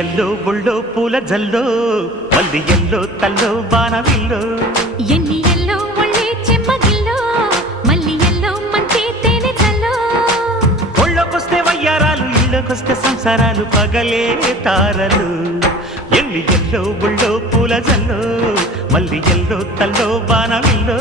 yellow ఒళ్ళో పూల జల్లో మల్లి yellow తల్లో బాణవిల్లో ఎన్ని ఎల్లో ఒళ్ళే చెమ్మగిల్లో మల్లి ఎల్లో మంచి తేనె జల్లో ఒళ్ళొకొస్తే వయ్యారాలు ఇళ్ళకొస్తే సంసారాలు పగలే తారలు ఎన్ని ఎల్లో ఒళ్ళో పూల జల్లో మల్లి ఎల్లో తల్లో బాణవిల్లో